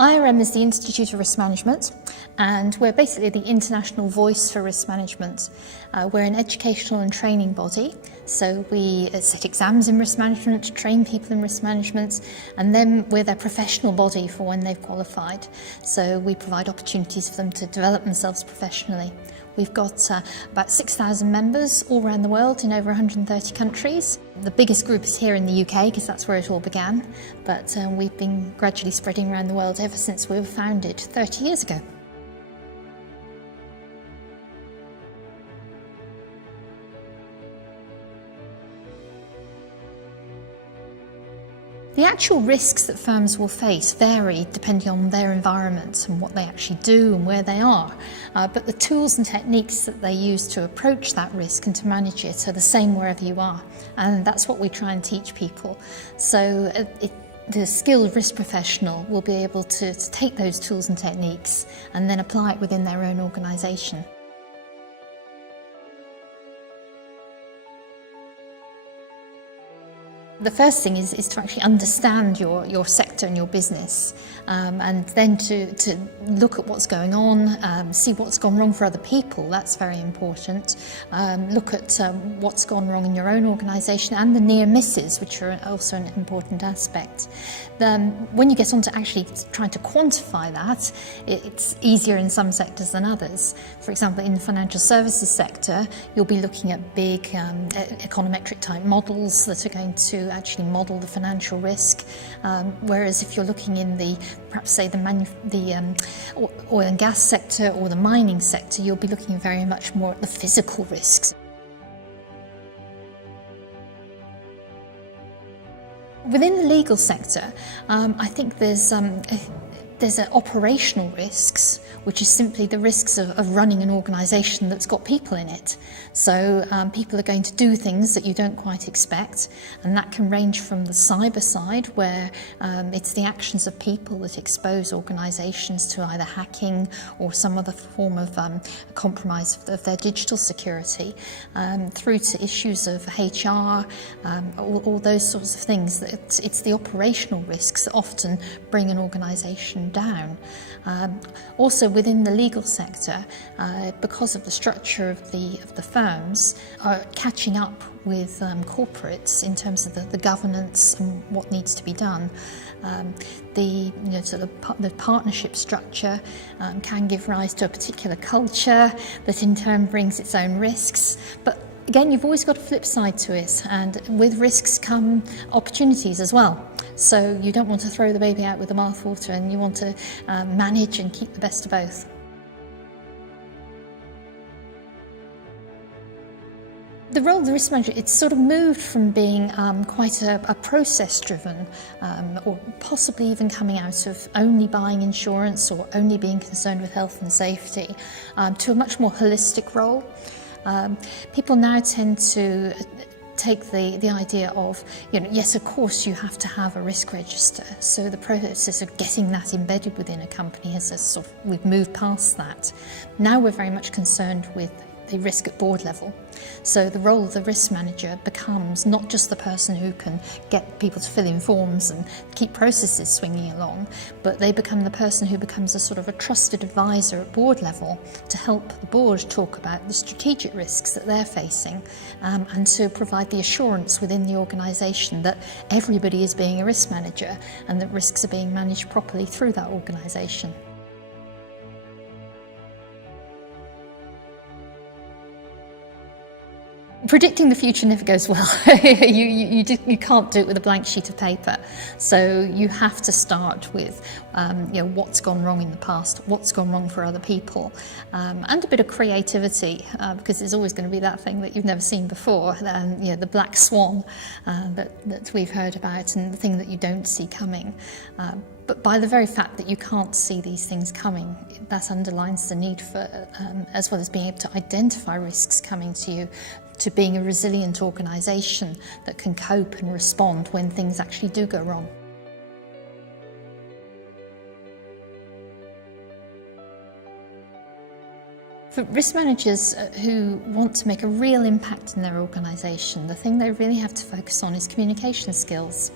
IRM is the Institute of Risk Management, and we're basically the international voice for risk management. We're an educational and training body, so we set exams in risk management, train people in risk management, and then we're their professional body for when they've qualified. So we provide opportunities for them to develop themselves professionally. We've got about 6,000 members all around the world in over 130 countries. The biggest group is here in the UK because that's where it all began, but we've been gradually spreading around the world ever since we were founded 30 years ago. The actual risks that firms will face vary depending on their environment and what they actually do and where they are. But the tools and techniques that they use to approach that risk and to manage it are the same wherever you are. And that's what we try and teach people. So the skilled risk professional will be able to take those tools and techniques and then apply it within their own organisation. The first thing is to actually understand your sector and your business, and then to look at what's going on, see what's gone wrong for other people. That's very important. Look at what's gone wrong in your own organisation and the near misses, which are also an important aspect. When you get on to actually trying to quantify that, it's easier in some sectors than others. For example, in the financial services sector, you'll be looking at big econometric type models that are going to actually model the financial risk, whereas if you're looking in perhaps say the oil and gas sector or the mining sector, you'll be looking very much more at the physical risks. Within the legal sector, I think there's operational risks, which is simply the risks of running an organisation that's got people in it. So people are going to do things that you don't quite expect, and that can range from the cyber side, where it's the actions of people that expose organisations to either hacking or some other form of compromise of their digital security, through to issues of HR, all those sorts of things. It's the operational risks that often bring an organisation down. Also within the legal sector, because of the structure of the firms, are catching up with corporates in terms of the governance and what needs to be done. The partnership structure can give rise to a particular culture that in turn brings its own risks. But again, you've always got a flip side to it, and with risks come opportunities as well. So you don't want to throw the baby out with the bathwater, and you want to manage and keep the best of both. The role of the risk manager, it's sort of moved from being quite a process-driven, or possibly even coming out of only buying insurance or only being concerned with health and safety, to a much more holistic role. People now tend to take the idea of, yes, of course you have to have a risk register. So the process of getting that embedded within a company we've moved past that. Now we're very much concerned with the risk at board level. So the role of the risk manager becomes not just the person who can get people to fill in forms and keep processes swinging along, but they become the person who becomes a sort of a trusted advisor at board level to help the board talk about the strategic risks that they're facing, and to provide the assurance within the organisation that everybody is being a risk manager and that risks are being managed properly through that organisation. Predicting the future never goes well. You can't do it with a blank sheet of paper. So you have to start with what's gone wrong in the past, what's gone wrong for other people, and a bit of creativity, because there's always going to be that thing that you've never seen before, the black swan that we've heard about, and the thing that you don't see coming. But by the very fact that you can't see these things coming, that underlines the need for, as well as being able to identify risks coming to you, to being a resilient organisation that can cope and respond when things actually do go wrong. For risk managers who want to make a real impact in their organisation, the thing they really have to focus on is communication skills,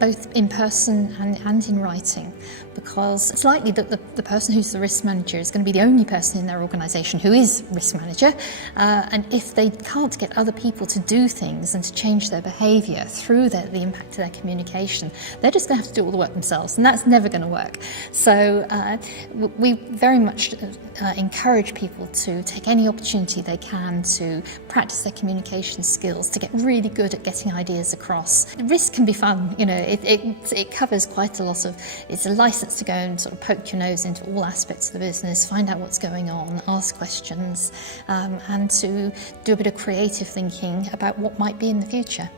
both in person and in writing, because it's likely that the person who's the risk manager is going to be the only person in their organisation who is risk manager, and if they can't get other people to do things and to change their behaviour through the impact of their communication, they're just going to have to do all the work themselves, and that's never going to work. So we very much encourage people to take any opportunity they can to practice their communication skills, to get really good at getting ideas across. Risk can be fun, you know, it covers quite a lot of, it's a license to go and sort of poke your nose into all aspects of the business, find out what's going on, ask questions, and to do a bit of creative thinking about what might be in the future.